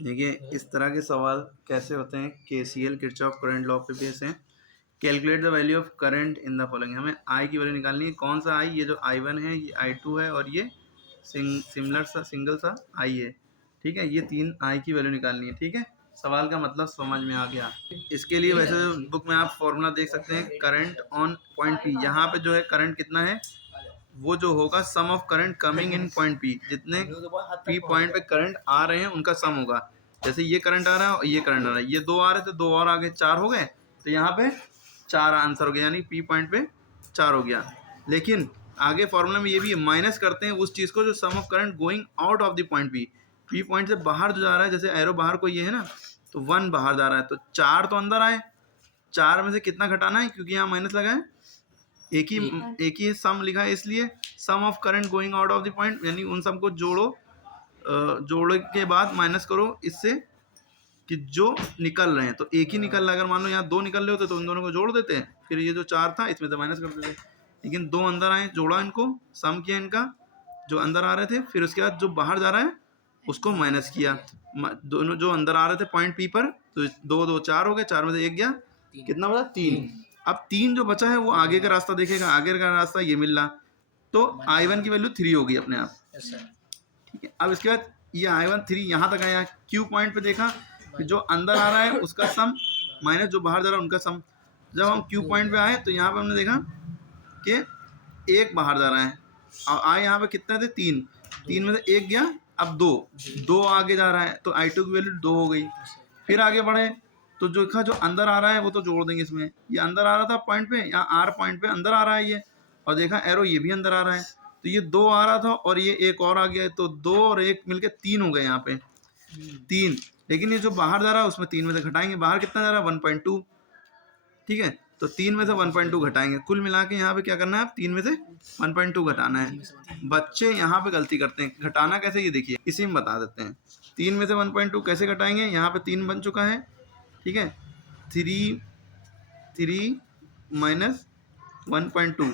देखिए इस तरह के सवाल कैसे होते हैं, केसीएल किरचॉफ करंट लॉ पे बेस हैं। Calculate the value of current in the following, हमें आई की वैल्यू निकालनी है। कौन सा आई? ये जो I1 है, ये I2 है और ये सिंगल सा आई है। ठीक है, ये तीन आई की वैल्यू निकालनी है। ठीक है, सवाल का मतलब समझ में आ गया। इसके लिए वैसे बुक में आप फॉर्मूला देख सकते हैं, करंट ऑन पॉइंट पी। यहाँ पे जो है करंट कितना है, वो जो होगा sum of current coming in point P, जितने पी पॉइंट पे करंट आ रहे हैं उनका सम होगा। जैसे ये करंट आ रहा है और ये करंट आ रहा है, ये दो आ रहे थे, दो और आगे चार हो गए, तो यहाँ पे चार आंसर हो गया, यानी पी पॉइंट पे चार हो गया। लेकिन आगे फॉर्मूला में ये भी माइनस करते हैं उस चीज़ को जो sum of current going out of the point P point से बाहर जो जा रहा है, जैसे एरो बाहर को ये है ना, तो 1 बाहर जा रहा है, तो 4 तो अंदर आए, 4 में से कितना घटाना है, क्योंकि यहाँ माइनस लगा है, एक ही सम लिखा है, इसलिए sum of current going out of the point, यानी उन सम को जोड़ो, जोड़ने के बाद माइनस करो इससे कि जो निकल रहे हैं, तो एक ही निकल रहा है। अगर मान लो यहाँ दो निकल रहे होते तो उन दोनों को जोड़ देते हैं, फिर ये जो 4 था इसमें से माइनस कर देते, लेकिन दो अंदर आए, जोड़ा, इनको सम किया इनका, जो अंदर आ रहे थे, फिर उसके बाद जो बाहर जा रहा है उसको माइनस किया। दोनों जो अंदर आ रहे थे पॉइंट पी पर, तो दो दो चार हो गए, चार में से एक गया, कितना बचा? 3। अब 3 जो बचा है वो आगे का रास्ता देखेगा, आगे का रास्ता ये मिल रहा, तो I1 की वैल्यू 3 होगी अपने आप। ठीक है, अब इसके बाद ये I1 3 यहाँ तक आया, क्यू पॉइंट पे देखा कि जो अंदर आ रहा है उसका सम माइनस जो बाहर जा रहा है उनका सम। जब हम क्यू पॉइंट पे आए तो यहाँ पे हमने देखा कि एक बाहर जा रहा है, और आए यहाँ पे कितने थे? 3, 3 में से एक गया, अब दो आगे जा रहा है, तो I2 की वैल्यू 2 हो गई। फिर आगे बढ़े तो जो जो अंदर आ रहा है वो तो जोड़ देंगे इसमें, ये अंदर आ रहा था पॉइंट पे, यहाँ आर पॉइंट पे अंदर आ रहा है ये, और देखा एरो ये भी अंदर आ रहा है, तो ये 2 आ रहा था और ये एक और आ गया, तो 2 और 1 मिलके 3 हो गए यहाँ पे, 3। लेकिन ये जो बाहर जा रहा है उसमें 3 में से घटाएंगे, बाहर कितना जा रहा है? 1.2। ठीक है, तो 3 में से 1.2 घटाएंगे, कुल मिला के यहाँ पे क्या करना है? आप 3 में से 1.2 घटाना है। बच्चे यहाँ पे गलती करते हैं, घटाना कैसे ये देखिए, इसी में बता देते हैं। 3 में से 1.2 कैसे घटाएंगे? यहाँ पे 3 बन चुका है, ठीक है, 3 माइनस 1.2।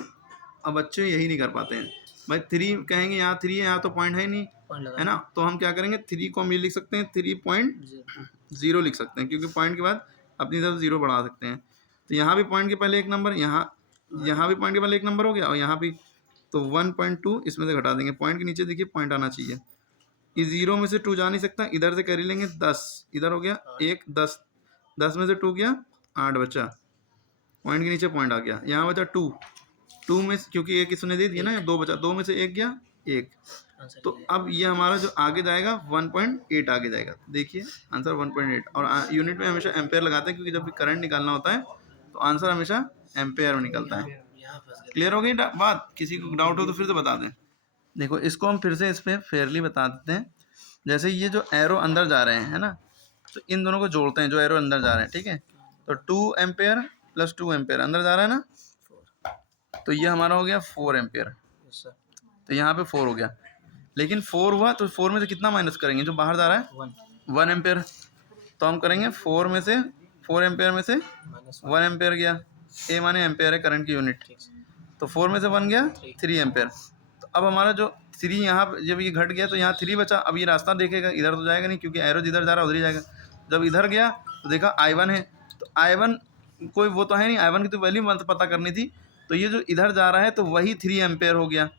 अब बच्चे यही नहीं कर पाते हैं भाई, 3 कहेंगे, यहाँ 3 है, यहाँ तो पॉइंट है नहीं, है ना, तो हम क्या करेंगे, 3 को हम ये लिख सकते हैं 3.0 लिख सकते हैं, क्योंकि पॉइंट के बाद अपनी तरफ 0 बढ़ा सकते हैं। तो यहाँ भी पॉइंट के पहले एक नंबर, यहाँ भी पॉइंट के पहले एक नंबर हो गया, और यहाँ भी, तो 1.2 इसमें से घटा देंगे, पॉइंट के नीचे देखिए पॉइंट आना चाहिए, इस 0 में से 2 जा नहीं सकता, इधर से कर ही लेंगे, 10 इधर हो गया, 1 10, 10 में से 2 गया, 8 बचा, पॉइंट के नीचे पॉइंट आ गया, यहाँ बचा 2 में, क्योंकि एक इसने दे दिया ना, 2 बचा, 2 में से 1 गया, 1, तो अब ये हमारा जो आगे जाएगा 1.8 आगे जाएगा, देखिए आंसर 1.8। और यूनिट में हमेशा एम्पेयर लगाते हैं, क्योंकि जब भी करंट निकालना होता है तो आंसर हमेशा एम्पेयर में निकलता है। क्लियर हो गई बात? किसी को डाउट हो तो फिर से बता दें। देखो इसको हम फिर से इस पर फेयरली बता देते हैं। जैसे ये जो एरो अंदर जा रहे हैं, है ना, तो इन दोनों को जोड़ते हैं, जो एरो अंदर जा रहे हैं, ठीक है, तो 2 एम्पेयर प्लस 2 एम्पेयर अंदर जा रहा है ना, तो ये हमारा हो गया 4 एम्पेयर, तो यहाँ पे 4 हो गया, लेकिन 4 हुआ तो 4 में से कितना माइनस करेंगे? जो बाहर जा रहा है 1 एम्पेयर, तो हम करेंगे 4 एम्पेयर में से 1 एम्पेयर गया, ए माने एम्पेयर है करंट की यूनिट, तो 4 में से 1 गया 3 एम्पेयर। तो अब हमारा जो 3 यहाँ जब ये घट गया तो यहाँ 3 बचा, अब ये रास्ता देखेगा, इधर तो जाएगा नहीं, क्योंकि एरो जिधर जा रहा है उधर ही जाएगा। जब इधर गया तो देखा I1 है, तो I1 कोई वो तो है नहीं, I1 की तो वैल्यू पता करनी थी, तो ये जो इधर जा रहा है तो वही 3 एम्पेयर हो गया,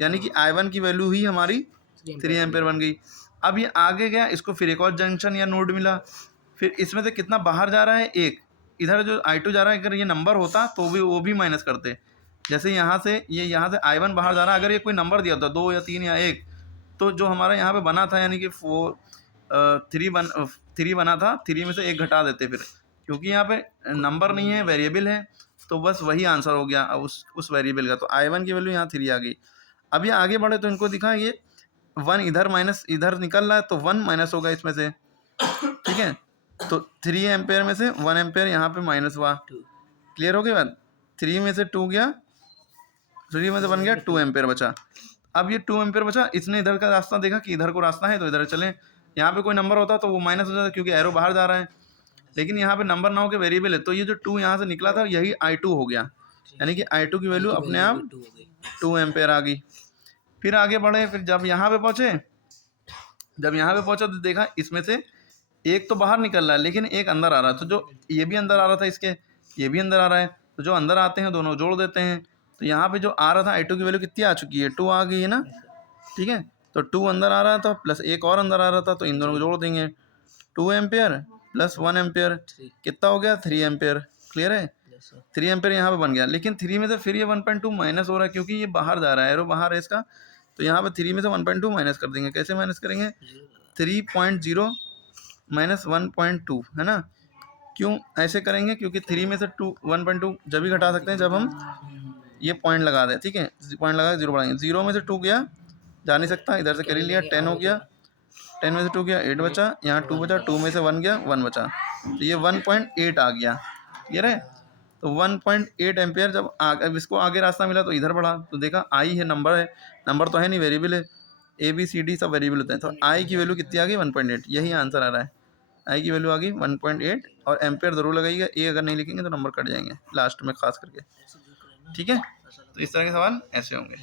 यानी कि I1 की वैल्यू ही हमारी 3 एम्पेयर बन गई। अब ये आगे गया, इसको फिर एक और जंक्शन या नोड मिला, फिर इसमें से कितना बाहर जा रहा है? 1, इधर जो I2 जा रहा है, अगर ये नंबर होता तो भी वो भी माइनस करते, जैसे यहाँ से I1 बाहर जा रहा है, अगर ये कोई नंबर दिया होता 2 या 3 या 1, तो जो हमारा यहाँ पे बना था, यानी कि 3 बना था, 3 में से 1 घटा देते फिर, क्योंकि यहाँ पे नंबर नहीं है, वेरिएबल है, तो बस वही आंसर हो गया उस वेरिएबल का, तो I1 की वैल्यू यहाँ 3 आ गई। अब ये आगे बढ़े तो इनको दिखा, ये 1 इधर माइनस इधर निकल रहा है, तो 1 माइनस होगा इसमें से, ठीक है, तो 3 एम्पेयर में से 1 एम्पेयर यहाँ पे माइनस हुआ। क्लियर हो गई बात? 3 में से 2 गया, 3 में से 1 गया, 2 एम्पेयर बचा। अब ये 2 एम्पेयर बचा, इसने इधर का रास्ता देखा कि इधर को रास्ता है तो इधर चलें, यहाँ पे कोई नंबर होता तो वो माइनस हो जाता, क्योंकि एरो बाहर जा रहा है, लेकिन यहाँ पे नंबर ना हो के वेरिएबल है, तो ये जो 2 यहाँ से निकला था यही I2 हो गया, यानी कि I2 की वैल्यू अपने आप 2 एम्पेयर आ गई। फिर आगे बढ़े, फिर जब यहाँ पे पहुँचे जब यहाँ पे पहुंचा तो देखा इसमें से एक तो बाहर निकल रहा है लेकिन एक अंदर आ रहा है, तो जो ये भी अंदर आ रहा था इसके, ये भी अंदर आ रहा है, तो जो अंदर आते हैं दोनों जोड़ देते हैं। तो यहाँ पे जो आ रहा था I2 की वैल्यू कितनी आ चुकी है, 2 आ गई है ना, ठीक है। तो 2 अंदर आ रहा था प्लस एक और अंदर आ रहा था, तो इन दोनों को जोड़ देंगे, 2 एम्पेयर प्लस 1 एम्पेयर कितना हो गया, 3 एम्पेयर। क्लियर है, 3 एम्पेयर यहाँ पे बन गया। लेकिन 3 में से फिर ये 1.2 माइनस हो रहा है क्योंकि ये बाहर जा रहा है, एरो बाहर है इसका, तो यहाँ पे 3 में से 1.2 माइनस कर देंगे। कैसे माइनस करेंगे, 3.0 माइनस 1.2 है ना। क्यों ऐसे करेंगे, क्योंकि 3 में से 1.2 जब ही घटा सकते हैं जब हम ये पॉइंट लगा दें, ठीक है। पॉइंट लगा के 0 बढ़ाएंगे, 0 में से 2 गया, जा नहीं सकता, इधर से कर ही लिया, 10 हो गया, 10 में से 2 गया 8 बचा, यहाँ 2 बचा, 2 में से 1 गया 1 बचा, तो ये 1.8 आ गया। क्लियर है, तो 1.8 एम्पेयर। जब अब इसको आगे रास्ता मिला तो इधर बढ़ा, तो देखा आई है, नंबर है, नंबर तो है नहीं, वेरिएबल है, ABCD सब वेरिएबल होते हैं, तो आई की वैल्यू कितनी आ गई, 1.8। यही आंसर आ रहा है, आई की वैल्यू आ गई 1.8। और एम्पेयर जरूर लगाइएगा, ए अगर नहीं लिखेंगे तो नंबर कट जाएंगे लास्ट में खास करके, ठीक है। तो इस तरह के सवाल ऐसे होंगे।